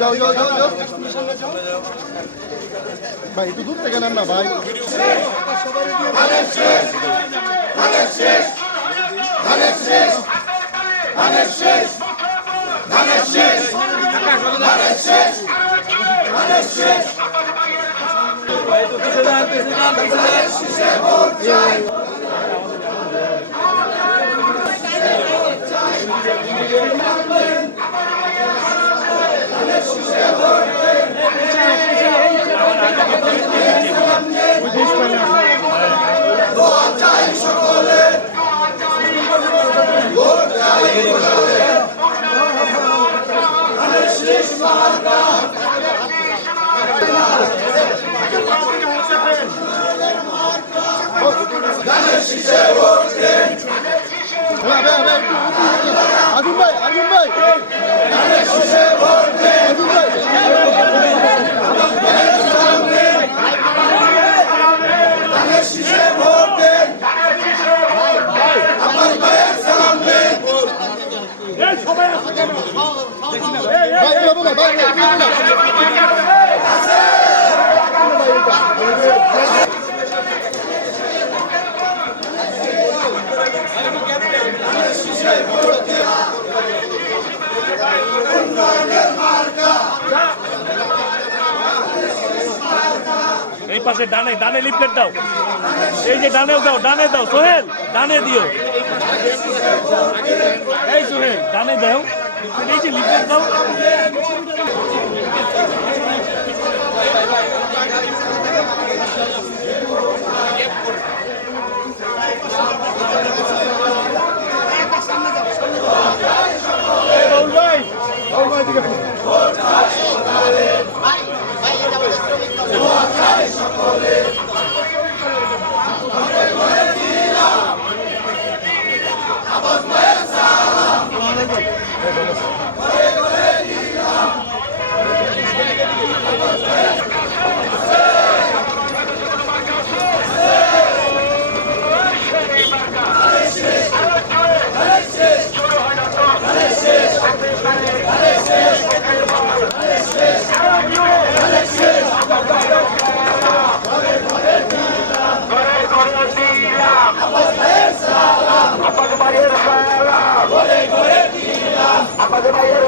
যাও যাও যাও যাও ভাই একটু দূর থেকে নেন না ভাই। আজম ভাই আজম ভাই এই পাশে ডানে ডানে লিফলেট দাও, এই যে ডানেও দাও, ডানে দাও সোহেল, ডানে দিও, এই সোহেল ডানে দাও, এই যে লিফলেট দাও।